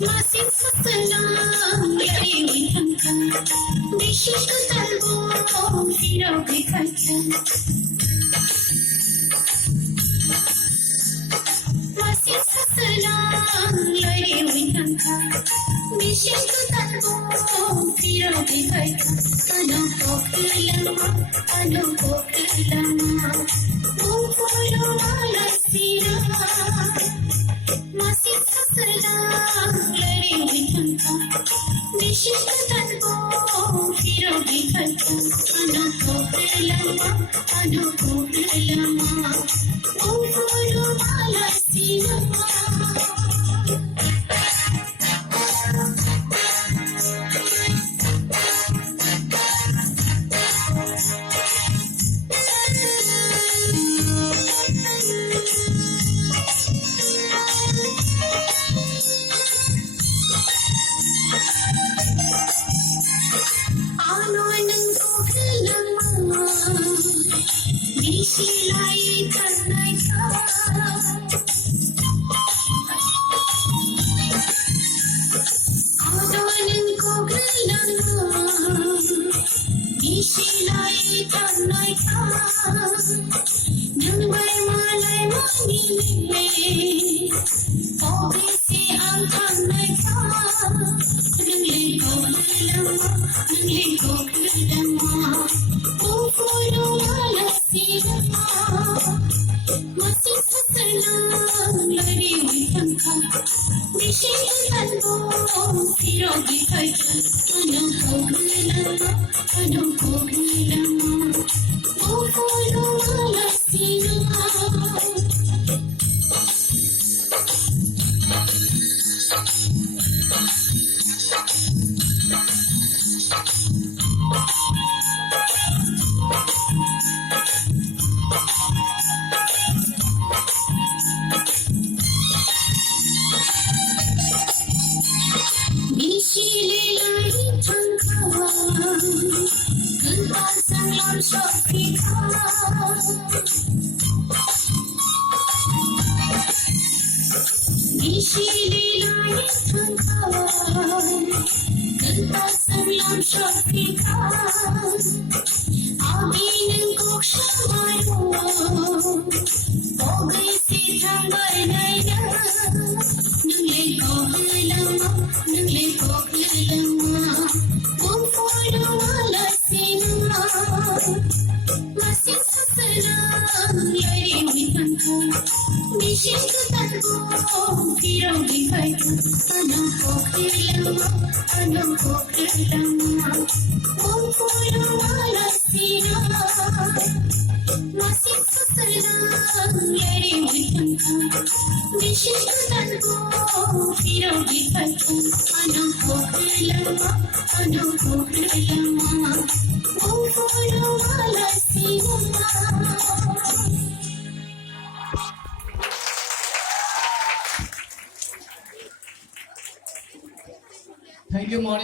Masih setelah dari wihangkan Bishika talbong hiraw bikakan Masih setelah dari wihangkan Bishika talbong hiraw bikakan Ano ko kilama Bukolo malasira Masih setelah dari wihangkan Bishika talbong hiraw bikakan Ano ko kilama Bukolo malasira Disilai kanai ka Adanin ko gelama Disilai kanai ka Nang malay manini Obisi ang kanai ka Nang liko gelama Ufulo malasira Masih setelah dari wihangkan Bishika talbong hiraw bikakan Ano ko kilama Ufulo malasira Disilai tangkawan Gentasan lam syafika Disilai tangkawan Gentasan lam syafika Abinin ko siya'y mo Pogay si tambay na Nang liko gelama Ufulo malasina Masih setelah dari wihangkan Bishika talbong hiraw bikakan Ano ko kilama Ufulo malasina Masih setelah dari wihangkan Bishika talbong hiraw bikakan Ano ko kilama Ufulo malasina Thank you, Moni.